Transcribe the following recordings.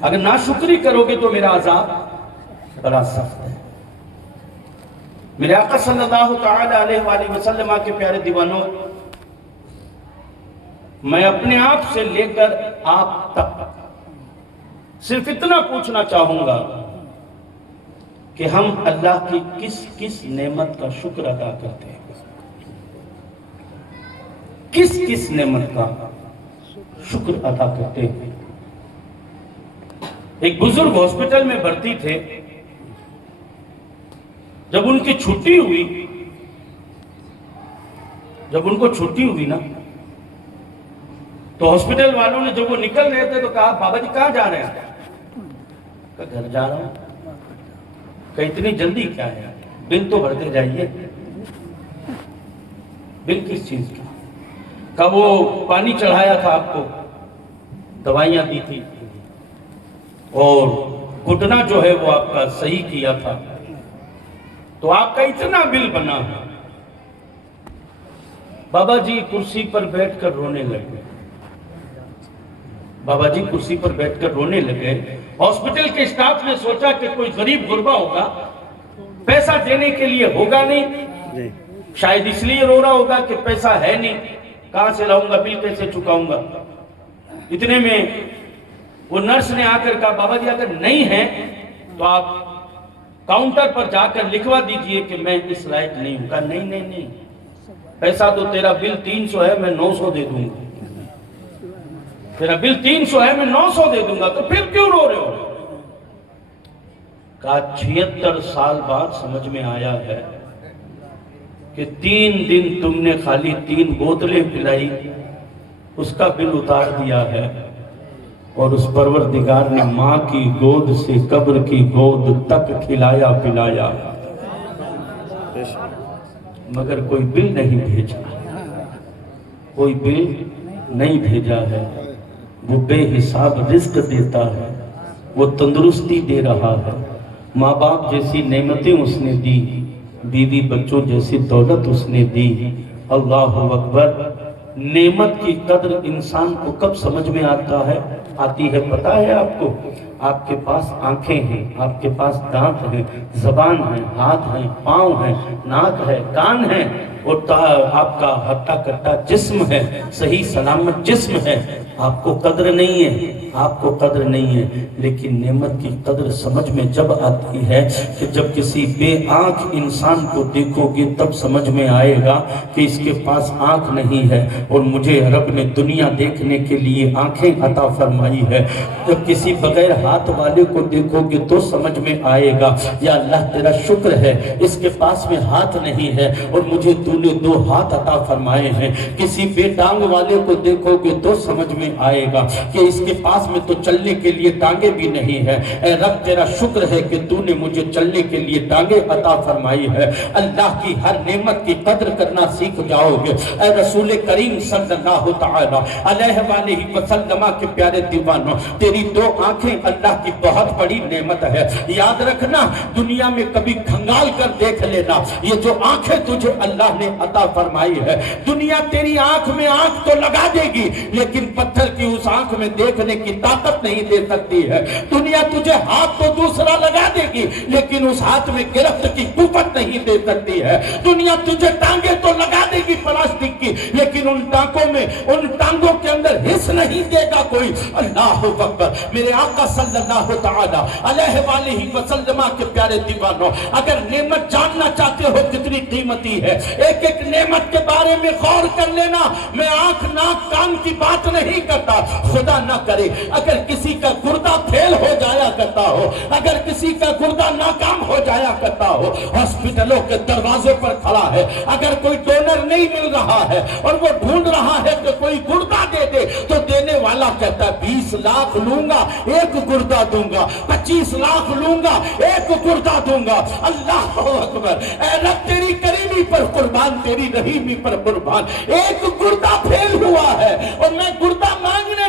اگر ناشکری کرو گے تو میرا عذاب بڑا سخت ہے۔ میرے آقا صلی اللہ تعالی علیہ وآلہ وسلم کے پیارے دیوانوں، میں اپنے آپ سے لے کر آپ تک صرف اتنا پوچھنا چاہوں گا کہ ہم اللہ کی کس کس نعمت کا شکر ادا کرتے ہیں، کس کس نعمت کا شکر ادا کرتے ہیں۔ ایک بزرگ ہاسپٹل میں بھرتی تھے، جب ان کی چھٹی ہوئی، جب ان کو چھٹی ہوئی نا، تو ہاسپٹل والوں نے جب وہ نکل رہے تھے تو کہا بابا جی کہاں جا رہے ہیں؟ کہا گھر جا رہا ہوں۔ کہ اتنی جلدی کیا ہے، بل تو بھرتے جائیے۔ بل کس چیز کی؟ کہ وہ پانی چڑھایا تھا آپ کو، دوائیاں دی تھی، اور گھٹنا جو ہے وہ آپ کا صحیح کیا تھا، تو آپ کا اتنا بل بنا ہے۔ بابا جی کرسی پر بیٹھ کر رونے لگے، بابا جی کرسی پر بیٹھ کر رونے لگے۔ ہاسپٹل کے اسٹاف نے سوچا کہ کوئی غریب غربا ہوگا، پیسہ دینے کے لیے ہوگا نہیں، شاید اس لیے رو رہا ہوگا کہ پیسہ ہے نہیں، کہاں سے لاؤں گا، بل کیسے چکاؤں گا۔ اتنے میں وہ نرس نے آ کر کہا بابا جی اگر نہیں ہے تو آپ کاؤنٹر پر جا کر لکھوا دیجئے کہ میں اس لائق نہیں ہوں۔ کہا نہیں نہیں نہیں، پیسہ تو تیرا بل 300 ہے، میں 900 دے دوں گا۔ تیرا بل 300 ہے، میں 900 دے دوں گا، تو پھر کیوں رو رہے ہو؟ کہا 76 سال بعد سمجھ میں آیا ہے کہ 3 دن تم نے خالی 3 بوتلیں پلائی، اس کا بل اتار دیا ہے، اور اس پروردگار نے ماں کی گود سے قبر کی گود تک کھلایا پلایا، مگر کوئی بل نہیں بھیجا، کوئی بل نہیں بھیجا ہے۔ وہ بے حساب رزق دیتا ہے، وہ تندرستی دے رہا ہے، ماں باپ جیسی نعمتیں اس نے دی، بیوی بچوں جیسی دولت اس نے دی۔ اللہ اکبر۔ نعمت کی قدر انسان کو کب سمجھ میں آتی ہے پتہ ہے آپ کو؟ آپ کے پاس آنکھیں ہیں، آپ کے پاس دانت ہیں، زبان ہے، ہاتھ ہیں، پاؤں ہیں، ناک ہے، کان ہے، اور آپ کا ہٹا کٹا جسم ہے، صحیح سلامت جسم ہے۔ آپ کو قدر نہیں ہے، آپ کو قدر نہیں ہے، لیکن نعمت کی قدر سمجھ میں جب آتی ہے کہ جب کسی بے آنکھ انسان کو دیکھو گے تب سمجھ میں آئے گا کہ اس کے پاس آنکھ نہیں ہے، اور مجھے رب نے دنیا دیکھنے کے لیے آنکھیں عطا فرمائی ہے۔ جب کسی بغیر ہاتھ والے کو دیکھو گے تو سمجھ میں آئے گا یا اللہ تیرا شکر ہے اس کے پاس میں ہاتھ نہیں ہے اور مجھے تو نے 2 ہاتھ عطا فرمائے ہیں۔ کسی بے ٹانگ والے کو دیکھو گے تو سمجھ میں آئے گا کہ اس کے پاس میں تو چلنے کے لیے ٹانگیں بھی نہیں ہے۔ اے رب تیرا شکر ہے کہ تو نے مجھے چلنے کے لیے ٹانگیں عطا فرمائی ہے۔ اللہ کی ہر نعمت کی قدر کرنا سیکھ جاؤ گے۔ اے رسول کریم صلی اللہ تعالی علیہ وآلہ وسلم کے پیارے دیوانوں، تیری 2 آنکھیں اللہ کی بہت بڑی نعمت ہے۔ یاد رکھنا، دنیا میں کبھی کھنگال کر دیکھ لینا، یہ جو آنکھیں تجھے اللہ نے عطا فرمائی ہے، دنیا تیری آنکھ میں آنکھ تو لگا دے گی لیکن پتھر کی اس آنکھ میں دیکھنے کی طاقت نہیں دے سکتی ہے۔ دنیا تجھے ہاتھ تو دوسرا لگا دے گی لیکن اس ہاتھ میں گرفت کی قوت نہیں دے سکتی ہے۔ دنیا تجھے ٹانگیں تو لگا دے گی پلاسٹک کی لیکن ان ٹانگوں کے اندر حص نہیں دے گا کوئی۔ اللہ اکبر۔ میرے آقا صلی اللہ تعالی علیہ وآلہ وسلم کے پیارے دیوانوں، اگر نعمت جاننا چاہتے ہو کتنی قیمتی ہے، ایک ایک نعمت کے بارے میں غور کر لینا۔ میں آنکھ ناک کان کی بات نہیں کرتا، خدا نہ کرے اگر کسی کا گردہ فیل ہو جایا کرتا ہو، اگر کسی کا گردہ ناکام ہو جایا کرتا ہو، ہاسپٹلوں کے دروازے پر کھڑا ہے، اگر کوئی ڈونر نہیں مل رہا ہے اور وہ ڈھونڈ رہا ہے کہ کوئی گردہ دے دے، تو دینے والا کہتا ہے 20 لاکھ لوں گا 1 گردہ دوں گا، 25 لاکھ لوں گا 1 گردہ دوں گا۔ اللہ اکبر۔ اے رب تیری کریمی پر قربان، تیری رحیمی پر قربان، 1 گردہ پھیل ہوا ہے اور میں گردہ مانگنے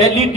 LED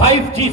5G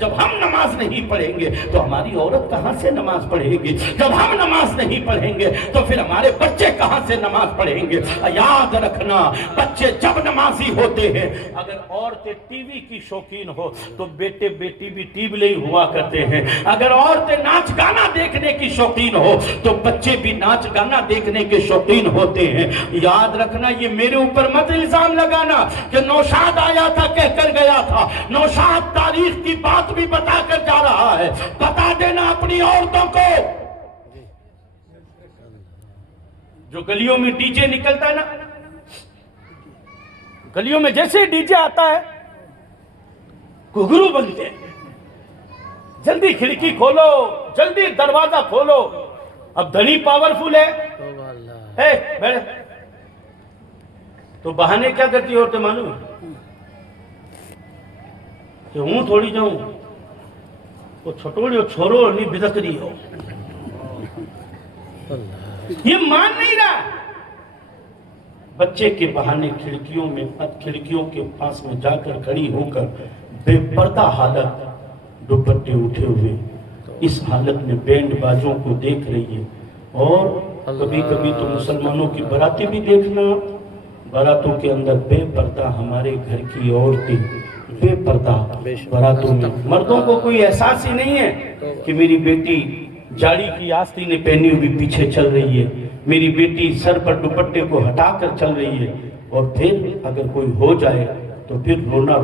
جب ہم نماز نہیں پڑھیں گے تو ہماری عورت کہاں سے نماز پڑھے گی؟ جب ہم نماز نہیں پڑھیں گے تو پھر ہمارے بچے کہاں سے نماز پڑھیں گے؟ یاد رکھنا بچے جب نمازی ہوتے ہیں. اگر عورتیں ٹی وی کی شوقین ہو تو بیٹے بیٹی بھی ٹی وی ہی ہوا کرتے ہیں. اگر عورتیں ناچ گانا دیکھنے کی شوقین ہو تو بچے بھی ناچ گانا دیکھنے کے شوقین ہوتے ہیں. یاد رکھنا یہ میرے اوپر مت الزام لگانا کہ نوشاد آیا تھا کہہ کر گیا تھا. نوشاد تاریخ کی بات بھی بتا کر جا رہا ہے. بتا دینا اپنی عورتوں کو. جو گلیوں میں ڈی جے نکلتا ہے نا، گلیوں میں جیسے ڈی جے آتا ہے گھگرو بنتے ہیں. جلدی کھڑکی کھولو، جلدی دروازہ کھولو. اب دھنی پاورفل ہے توبہ اللہ. بیٹھ. تو بہانے کیا کرتی عورتیں معلوم کہ ہوں تھوڑی جاؤں وہ چھوٹوڑی ہو چھوڑو نہیں بزکری ہو. یہ مان نہیں رہا. بچے کے بہانے کھڑکیوں کے پاس میں جا کر کھڑی ہو کر بے پردہ حالت، دوپٹے اٹھے ہوئے اس حالت میں بینڈ بازوں کو دیکھ رہی ہے. اور کبھی کبھی تو مسلمانوں کی براتیں بھی دیکھنا. براتوں کے اندر بے پردہ ہمارے گھر کی عورتیں بے پردہ براتوں میں. مردوں کو کوئی احساس ہی نہیں ہے کہ میری بیٹی جاڑی کی آستینیں پہنی ہوئی پیچھے چل رہی ہے، میری بیٹی سر پر دوپٹے کو ہٹا کر چل رہی ہے. اور پھر اگر کوئی ہو جائے تو پھر رونا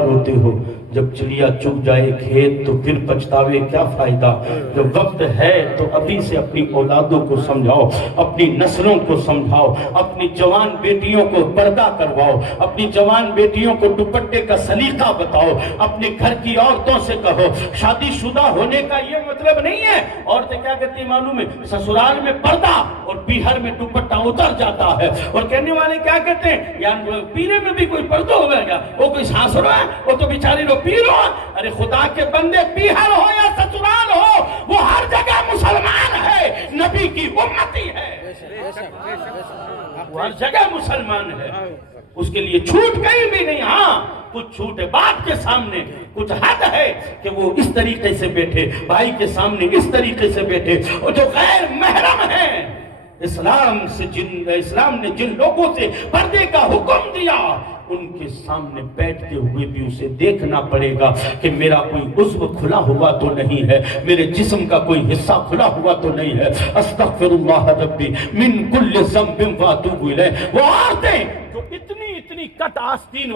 روتے ہو. جب چڑیا چگ جائے کھیت تو پھر پچھتاوے کیا فائدہ. جو وقت ہے تو ابھی سے اپنی اولادوں کو سمجھاؤ، اپنی نسلوں کو سمجھاؤ، اپنی جوان بیٹیوں کو پردہ کرواؤ، اپنی جوان بیٹیوں کو دوپٹے کا سلیقہ بتاؤ. اپنے گھر کی عورتوں سے کہو شادی شدہ ہونے کا یہ مطلب نہیں ہے. عورتیں کیا کہتی معلوم ہے؟ سسرال میں پردہ اور پیہر میں دوپٹہ اتر جاتا ہے. اور کہنے والے کیا کہتے ہیں یعنی پیرے میں بھی کوئی پردہ ہوگا کیا؟ وہ کوئی ساسرو ہے؟ وہ تو بیچاری لوگ پیرو. ارے خدا کے بندے پیہر ہو یا سسرال ہو وہ ہر جگہ مسلمان ہے، نبی کی امتی ہے. وہ ہر جگہ مسلمان ہے، اس کے لیے چھوٹ کہیں بھی نہیں. ہاں کچھ چھوٹ ہے باپ کے سامنے، کچھ حد ہے کہ وہ اس طریقے سے بیٹھے، بھائی کے سامنے اس طریقے سے بیٹھے. اور جو غیر محرم ہیں اسلام نے جن لوگوں سے پردے کا حکم دیا ان کے سامنے بیٹھتے ہوئے بھی اسے دیکھنا پڑے گا کہ میرا کوئی عضو کھلا ہوا تو نہیں ہے، میرے جسم کا کوئی حصہ کھلا ہوا تو نہیں ہے. استغفر اللہ ربی من کل ذنب واتوب الیہ. وہ عورتیں جو اتنی کٹ آستین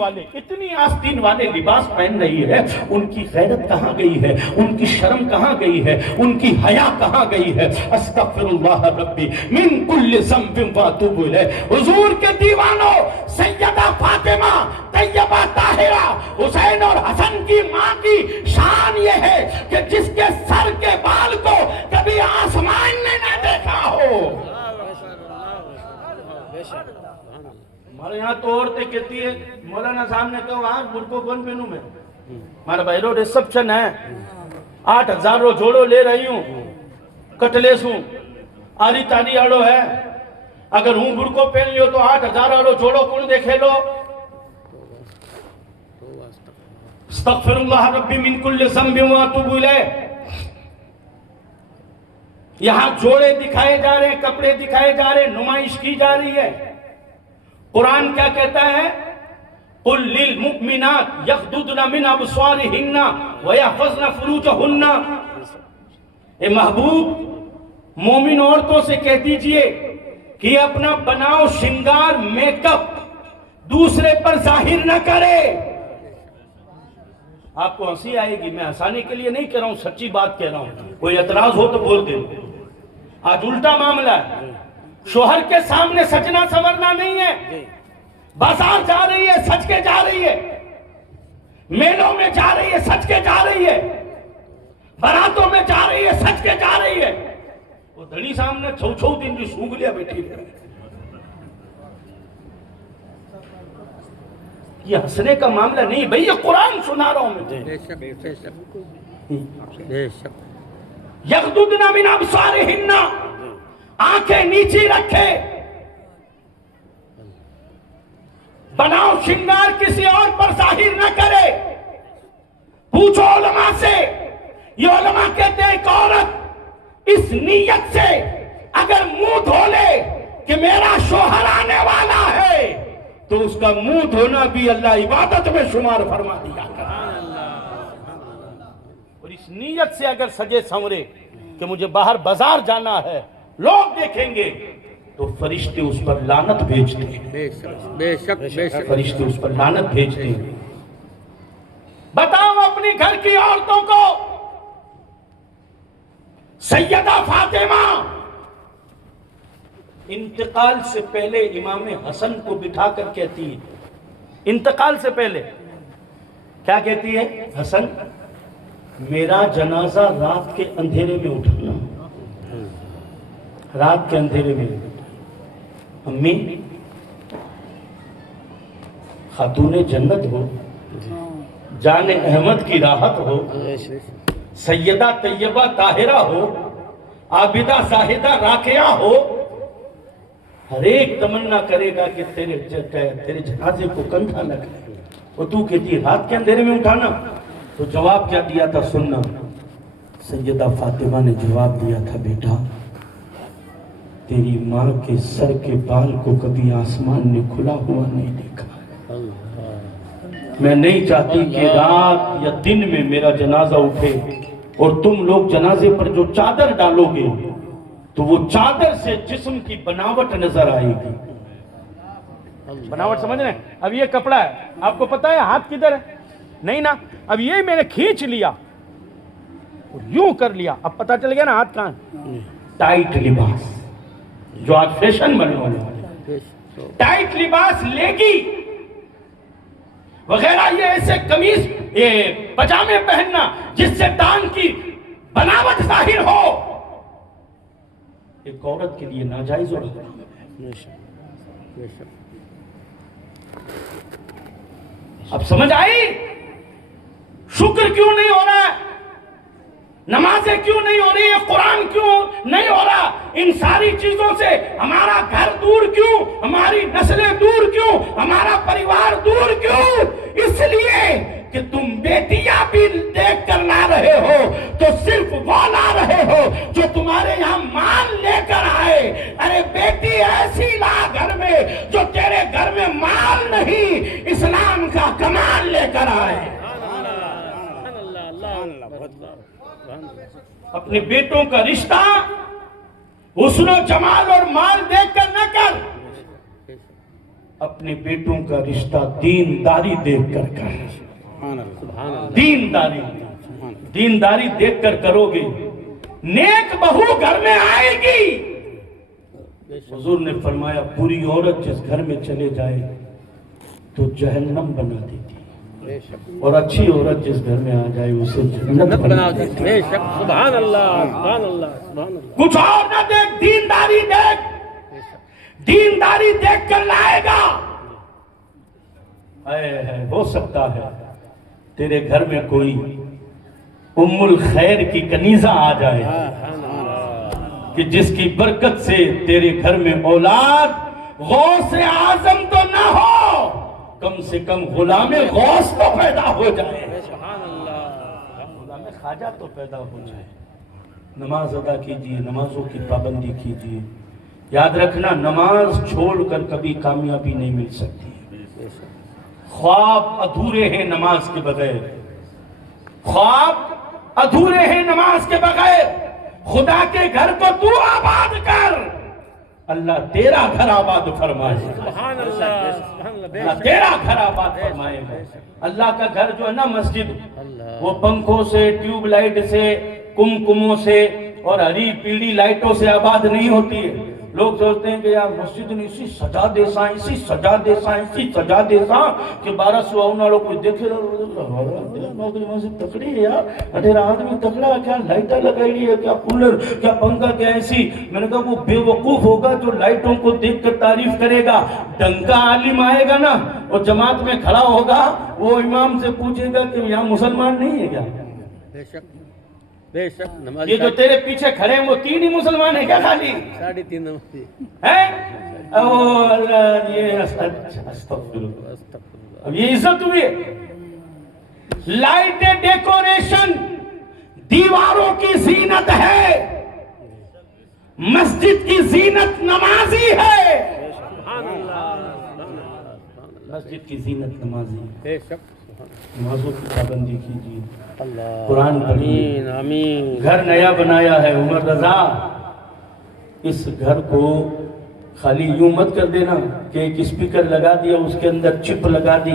والے لباس پہن رہی ہے ان کی غیرت کہاں گئی ہے؟ ان کی شرم کہاں گئی ہے؟ ان کی حیا کہاں گئی ہے؟ استغفر اللہ ربی من کل ذنب واتوب الیہ. حضور کے دیوانوں، سیدہ فاطمہ طیبہ طاہرہ حسین اور حسن کی ماں کی شان یہ ہے کہ جس کے سر کے بال کو کبھی آسمان نے نہ دیکھا ہو. ہمارے یہاں تو عورتیں کہتی ہے مولانا صاحب نے کہا آج برقع کون پہنوں میں؟ ہمارا بھائیرو ریسپشن ہے 8,000 رو جوڑو لے رہی ہوں، کٹلیس ہوں، آری تالی آڑو ہے. اگر ہوں برقع پہن لیو تو 8,000 رو جوڑو کون دیکھے لو. استغفر اللہ ربی من کل ذنب واتوب الیہ. یہاں جوڑے دکھائے جا رہے ہیں، کپڑے دکھائے جا رہے ہیں، نمائش کی جا رہی ہے. قرآن کیا کہتا ہے؟ قُلْ لِلْمُؤْمِنَاتِ يَغْضُضْنَ مِنْ أَبْصَارِهِنَّ وَيَحْفَظْنَ فُرُوجَهُنَّ. اے محبوب مومن عورتوں سے کہہ دیجئے کہ اپنا بناؤ شنگار میک اپ دوسرے پر ظاہر نہ کرے. آپ کو ہنسی آئے گی، میں ہنسانے کے لیے نہیں کہہ رہا ہوں، سچی بات کہہ رہا ہوں. کوئی اعتراض ہو تو بول دے. آج الٹا معاملہ ہے. شوہر کے سامنے سجنا سنورنا نہیں ہے. بازار جا رہی ہے سج کے جا رہی ہے، میلوں میں جا رہی ہے سج کے جا رہی ہے، براتوں میں جا رہی ہے سج کے جا رہی ہے. وہ دھڑی سامنے چھو دن کی سونگلیاں بیٹھی ہے. یہ ہنسنے کا معاملہ نہیں بھئی، یہ قرآن سنا رہا ہوں میں. یغضضن من ابصارہن، آنکھیں نیچی رکھے، بناؤ شنگار کسی اور پر ظاہر نہ کرے. پوچھو علماء سے. یہ علماء کہتے ہیں ایک عورت اس نیت سے اگر منہ دھو لے کہ میرا شوہر آنے والا ہے تو اس کا منہ دھونا بھی اللہ عبادت میں شمار فرما دیا. اور اس نیت سے اگر سجے سنورے کہ مجھے باہر بازار جانا ہے, لوگ دیکھیں گے, تو فرشتے اس پر لعنت بھیجتے ہیں. بے شک بے شک بے شک. فرشتے اس پر لعنت بھیجتے ہیں. بتاؤ اپنی گھر کی عورتوں کو, سیدہ فاطمہ انتقال سے پہلے امام حسن کو بٹھا کر کہتی ہے, انتقال سے پہلے کیا کہتی ہے؟ حسن میرا جنازہ رات کے اندھیرے میں اٹھانا, رات کے اندھیرے میں. امی خاتون جنت ہو, جان احمد کی راحت ہو, سیدہ طیبہ طاہرہ ہو, عابدہ زاہدہ راکعہ ہو, ہر ایک تمنا کرے گا کہ تیرے جنازے کو کندھا لگائے, اور تو کہتی رات کے اندھیرے میں اٹھانا. تو جواب کیا دیا تھا سننا. سیدہ فاطمہ نے جواب دیا تھا, بیٹا تیری ماں کے سر کے بال کو کبھی آسمان نے کھلا ہوا نہیں دیکھا. میں نہیں چاہتی کہ رات یا دن میں میرا جنازہ اٹھے اور تم لوگ جنازے پر جو چادر ڈالو گے تو وہ چادر سے جسم کی بناوٹ نظر آئے گی. بناوٹ سمجھ رہے ہیں؟ اب یہ کپڑا ہے, آپ کو پتا ہے ہاتھ کدھر ہے؟ نہیں نا. اب یہ میں نے کھینچ لیا اور یوں کر لیا, اب پتا چل گیا نا ہاتھ کہاں. ٹائٹ لباس جو آج فیشن بنے والا ہے, ٹائٹ لباس لیگی وغیرہ, یہ ایسے قمیض پجامے پہننا جس سے ٹانگ کی بناوٹ ظاہر ہو, ایک عورت کے لیے ناجائز اور حرام ہے. اب سمجھ آئی شکر کیوں نہیں ہو رہا, نمازیں کیوں نہیں ہو رہی ہے, قرآن کیوں نہیں ہو رہا, ان ساری چیزوں سے ہمارا گھر دور کیوں, ہماری نسلیں دور کیوں, ہمارا پریوار دور کیوں؟ اس لیے کہ تم بیٹیاں بھی دیکھ کر لا رہے ہو تو صرف وہ لا رہے ہو جو تمہارے یہاں مال لے کر آئے. ارے بیٹی ایسی لا گھر میں جو تیرے گھر میں مال نہیں, اسلام کا کمال لے کر آئے. اپنے بیٹوں کا رشتہ حسن و جمال اور مال دیکھ کر نہ کر, اپنے بیٹوں کا رشتہ دینداری دیکھ کر کر. دینداری دیکھ کر کرو گے, نیک بہو گھر میں آئے گی. حضور نے فرمایا بری عورت جس گھر میں چلے جائے تو جہنم بنا دیتی, اور اچھی عورت جس گھر میں آ جائے اسے جنت بنا دیتی. بے شک. سبحان اللہ سبحان اللہ سبحان اللہ. کچھ اور نہ دیکھ, دینداری دیکھ. دینداری دیکھ کر لائے گا. ہو سکتا ہے تیرے گھر میں کوئی ام الخیر کی کنیزہ آ جائے کہ جس کی برکت سے تیرے گھر میں اولاد غوث اعظم تو نہ ہو, کم سے کم غلام غوث تو پیدا ہو جائے, غلام خواجہ تو پیدا ہو جائے. نماز ادا کیجئے, نمازوں کی پابندی کیجئے. یاد رکھنا نماز چھوڑ کر کبھی کامیابی نہیں مل سکتی. خواب ادھورے ہیں نماز کے بغیر, خواب ادھورے ہیں نماز کے بغیر. خدا کے گھر کو تو آباد کر, اللہ تیرا گھر آباد فرمائے. سبحان اللہ. اللہ تیرا گھر آباد فرمائے گا. اللہ کا گھر جو ہے نا مسجد, وہ پنکھوں سے, ٹیوب لائٹ سے, کمکموں سے اور ہری پیلی لائٹوں سے آباد نہیں ہوتی ہے. لوگ سوچتے ہیں کہ یار مسجد نے اسی سجا دے سا, اسی سجا دے سا, اسی سجا دے سا کہ 1200 آؤنا لوگ کوئی دیکھے نوکری مسجد تکڑی ہے یار, اٹھیرا آدمی تکڑا ہے, کیا لائٹیں لگائی لی ہے, کیا کولر, کیا پنکھا, کیا ایسی. میں نے کہا وہ بے وقوف ہوگا جو لائٹوں کو دیکھ کر تعریف کرے گا. ڈنکا عالم آئے گا نا اور جماعت میں کھڑا ہوگا, وہ امام سے پوچھے گا کہ یہاں مسلمان نہیں ہے کیا. بے شک بے شک. یہ جو تیرے پیچھے کھڑے ہیں وہ 3 ہی مسلمان ہیں کیا خالی؟ 3.5 نمازی ہیں. یہ استغفر اللہ. اب یہ عزت ہوئی ہے. لائٹیں ڈیکوریشن دیواروں کی زینت ہے، مسجد کی زینت نمازی ہے، سبحان اللہ سبحان اللہ مسجد کی زینت نمازی ہے۔ بے شک سبحان نمازوں کی پابندی کیجیے، اللہ قرآن پڑھیے۔ آمین آمین گھر نیا بنایا ہے عمر رضا، اس گھر کو خالی یوں مت کر دینا کہ ایک اسپیکر لگا دیا اس کے اندر چپ لگا دی